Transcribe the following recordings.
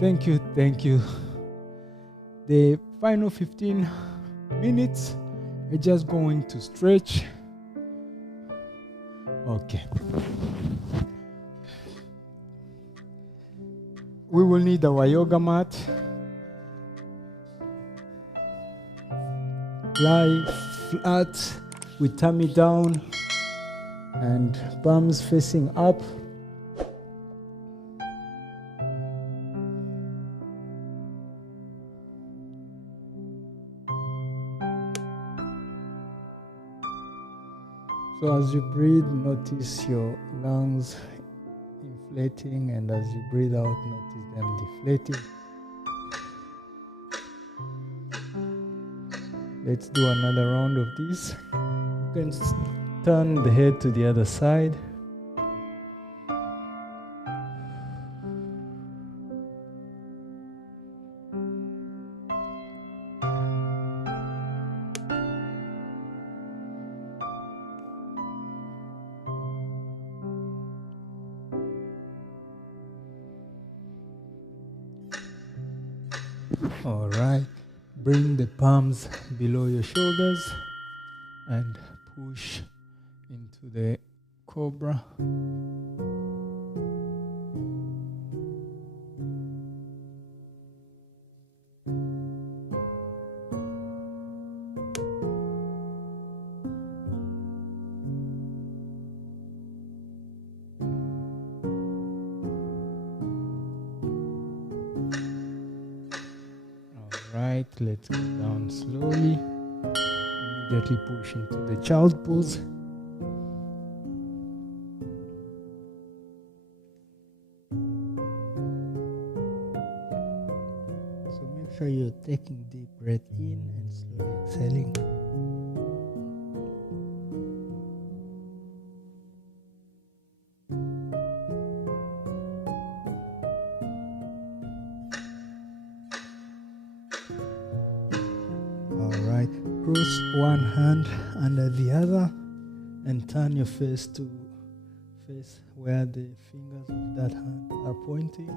Thank you, thank you. The final 15 minutes, we're just going to stretch. Okay. We will need our yoga mat. Lie flat with tummy down and palms facing up. So as you breathe, notice your lungs inflating, and as you breathe out, notice them deflating. Let's do another round of this. You can turn the head to the other side. All right, bring the palms below your shoulders and push into the cobra. Right, let's go down slowly. Immediately push into the child pose. So make sure you're taking deep breath in and slowly exhaling. Cross one hand under the other and turn your face to face where the fingers of that hand are pointing.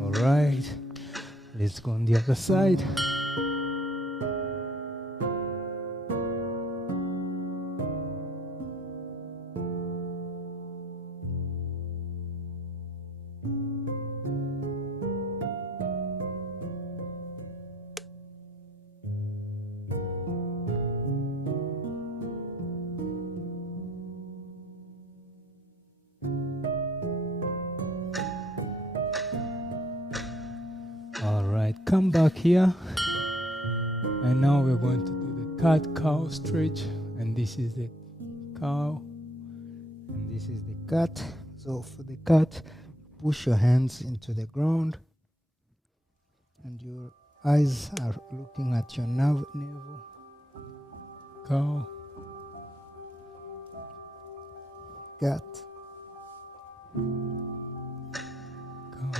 All right. Let's go on the other side. Come back here, and now we're going to do the cat-cow stretch, and this is the cow and this is the cat. So for the cat, push your hands into the ground and your eyes are looking at your navel. Cow, cat, cow,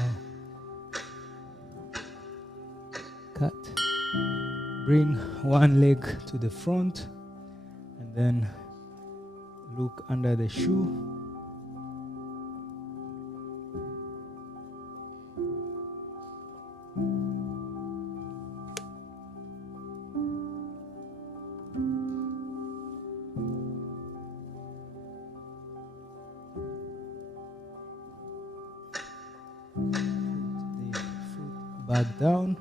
cat. Bring one leg to the front and then look under the shoe. Put the foot back down.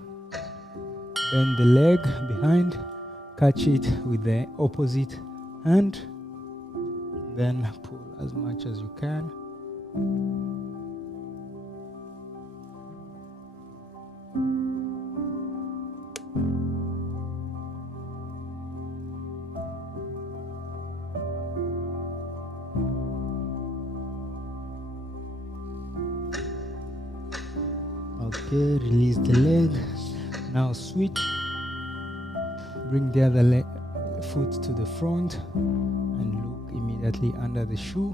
Bend the leg behind, catch it with the opposite hand, then pull as much as you can. Okay, release the leg. Now switch. Bring the other foot to the front and look immediately under the shoe.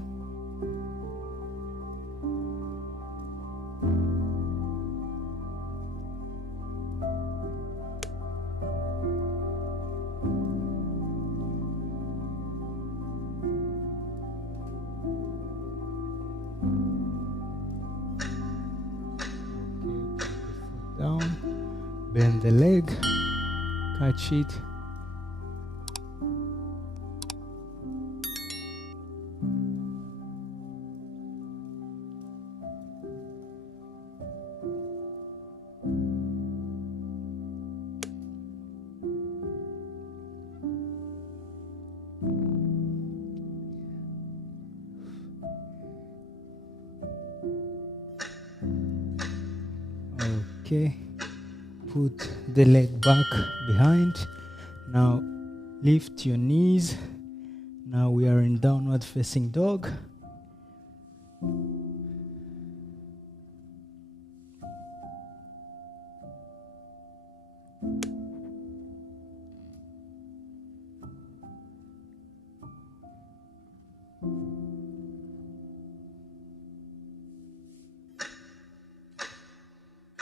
bend the leg, catch it. Okay, put the leg back behind. Now lift your knees. Now we are in downward facing dog.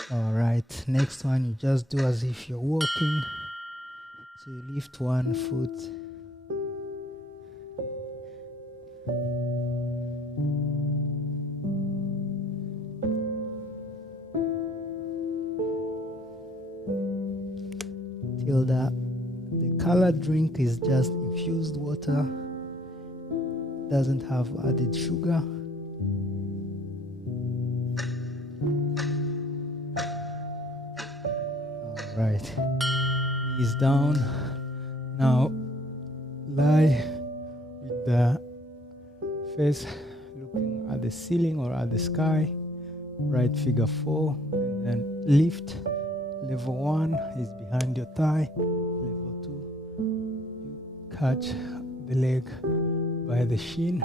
All right, next one, you just do as if you're walking. So you lift one foot. Till the colored drink is just infused water, doesn't have added sugar. Right, knees down. Now lie with the face looking at the ceiling or at the sky. Right, figure 4, and then lift. Level 1 is behind your thigh. Level 2, you catch the leg by the shin.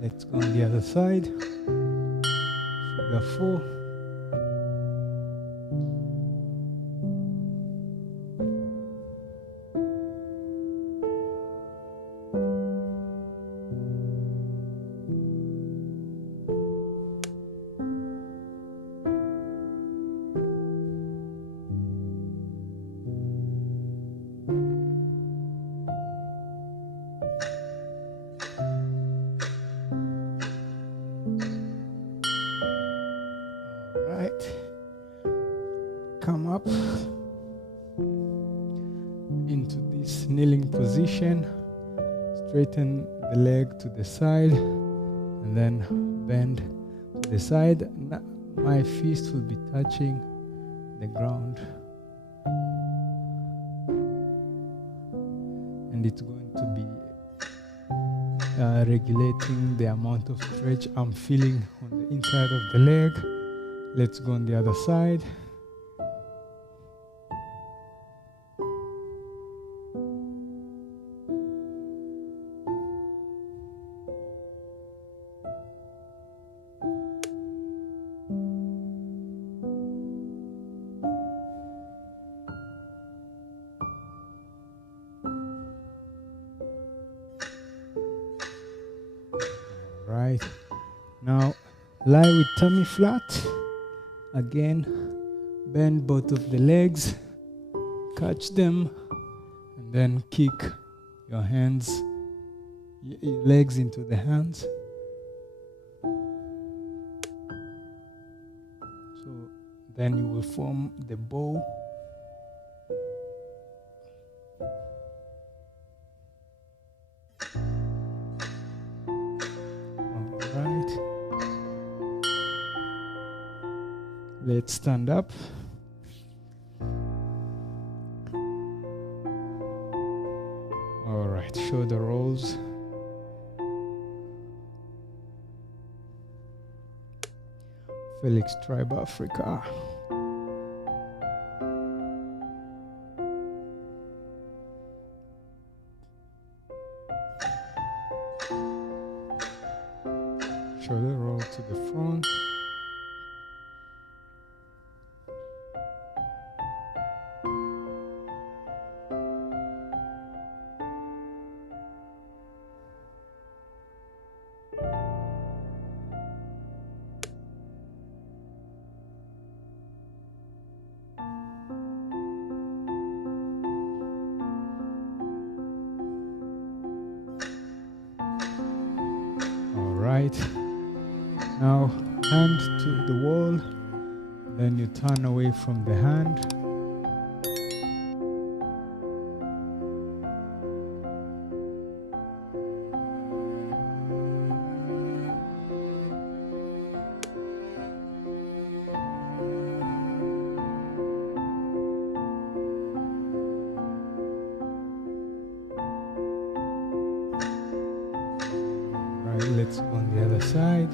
Let's go on the other side. Figure 4. Come up into this kneeling position, straighten the leg to the side, and then bend to the side. My fist will be touching the ground, and it's going to be regulating the amount of stretch I'm feeling on the inside of the leg. Let's go on the other side. Right, now lie with tummy flat. Again, bend both of the legs, catch them, and then kick your hands, your legs into the hands. So then you will form the bow. Let's stand up. All right, shoulder rolls. Felix Tribe Africa. Shoulder roll to the front. Right. Now hand to the wall, then you turn away from the hand. Right, let's go on the other side.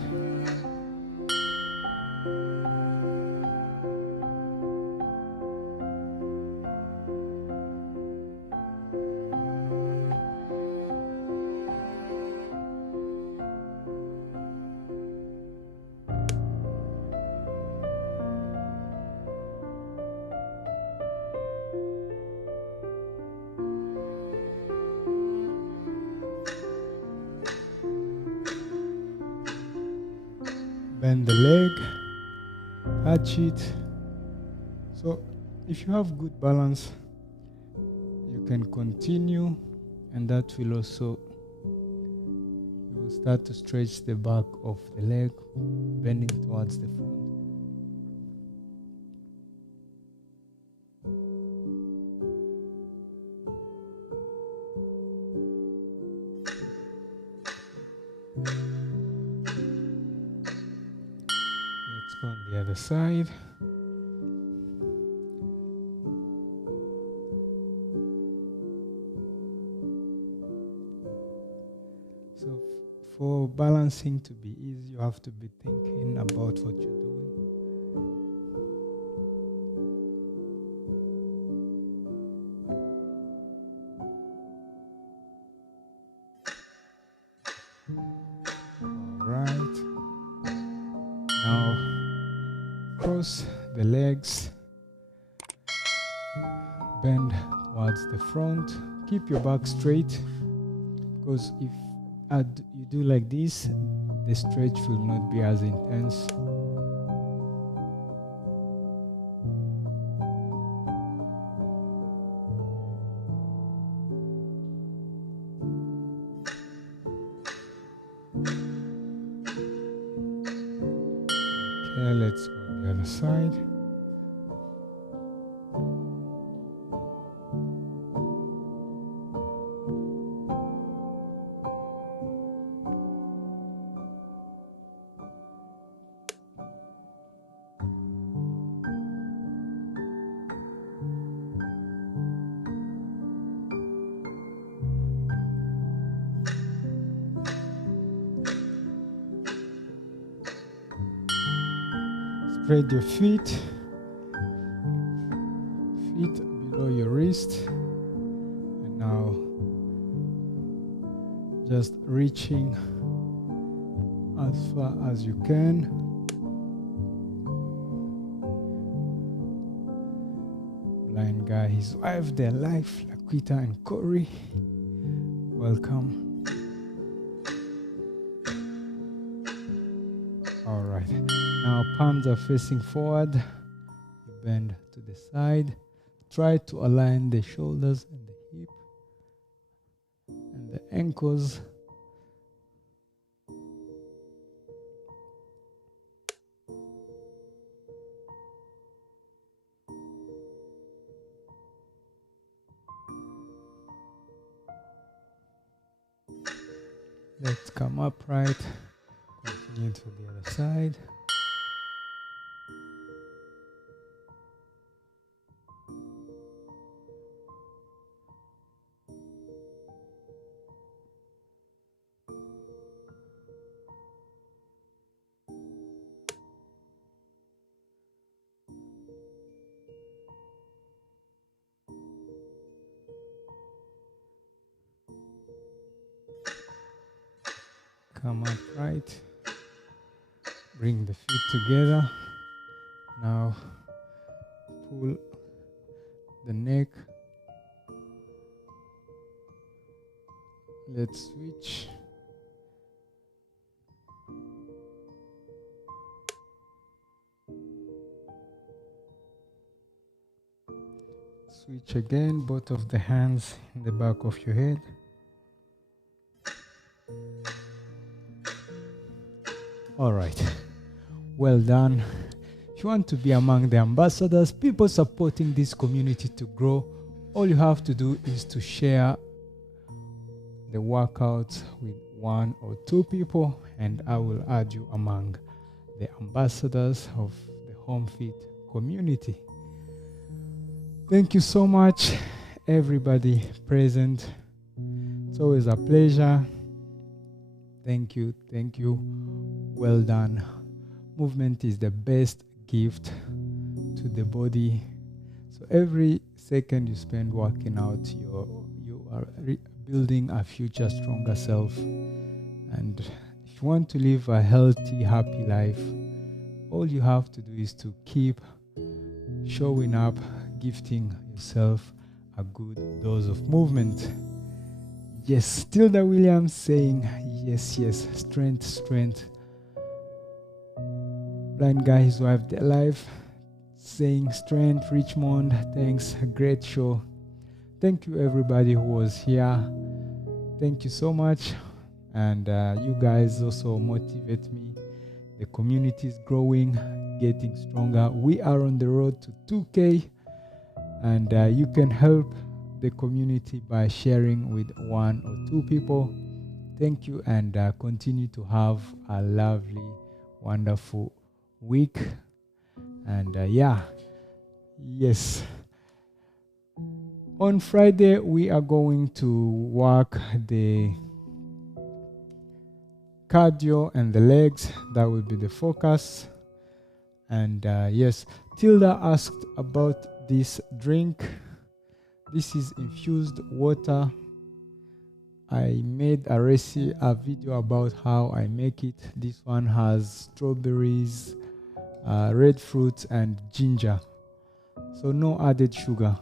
Bend the leg, catch it. So if you have good balance, you can continue, and that will also, you will start to stretch the back of the leg, bending towards the front. Let's go on the other side. So for balancing to be easy, you have to be thinking about what you're doing. All right. Now cross the legs, bend towards the front. Keep your back straight, because if you do like this, the stretch will not be as intense. Okay, let's go on the other side. Spread your feet below your wrist, and now just reaching as far as you can. Blind guy, his wife, their life, Laquita and Corey. Welcome. All right. Now palms are facing forward. You bend to the side. Try to align the shoulders and the hip and the ankles. Let's come upright. Continue to the other side. Come upright. Bring the feet together. Now pull the neck. Let's switch. Switch again, both of the hands in the back of your head. All right. Well done. If you want to be among the ambassadors, people supporting this community to grow, all you have to do is to share the workouts with 1 or 2 people, and I will add you among the ambassadors of the Home Fit community. Thank you so much, everybody present. It's always a pleasure. Thank you. Well done. Movement is the best gift to the body. So every second you spend working out, you are building a future stronger self. And if you want to live a healthy, happy life, all you have to do is to keep showing up, gifting yourself a good dose of movement. Yes, Tilda Williams saying yes, strength. Blind guy, his wife, their life, saying strength. Richmond, thanks, great show. Thank you everybody who was here. Thank you so much. And you guys also motivate me. The community is growing, getting stronger. We are on the road to 2K, and you can help the community by sharing with 1 or 2 people. Thank you, and continue to have a lovely, wonderful week. And yes, on Friday we are going to work the cardio and the legs. That will be the focus. And yes, Tilda asked about this drink. This is infused water. I made a video about how I make it. This one has strawberries, red fruits, and ginger. So no added sugar.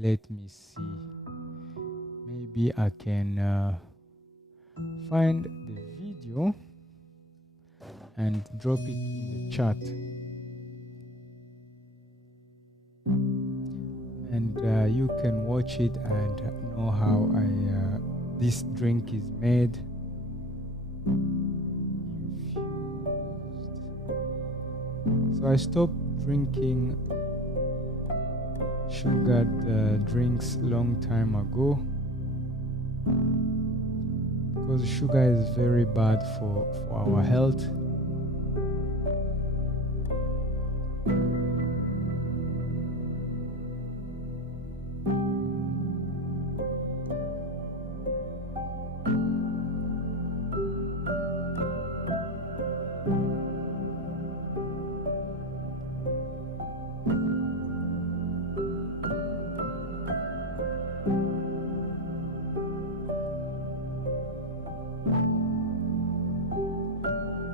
Let me see. Maybe I can find the video and drop it in the chat. And you can watch it and know how this drink is made. Infused. So I stopped drinking sugared drinks long time ago because sugar is very bad for our health.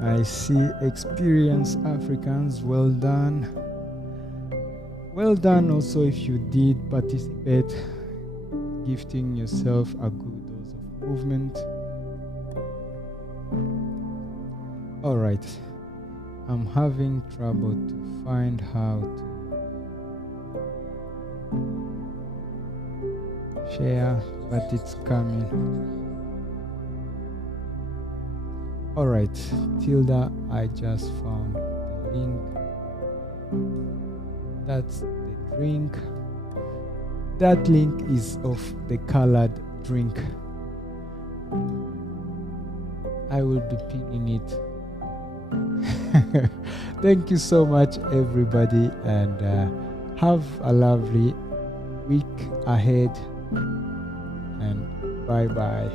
I see experienced Africans. Well done. Well done also if you did participate, gifting yourself a good dose of movement. Alright, I'm having trouble to find how to share, but it's coming. Alright, Tilda, I just found the link. That's the drink. That link is of the colored drink. I will be pinning it. Thank you so much, everybody, and have a lovely week ahead. And bye-bye.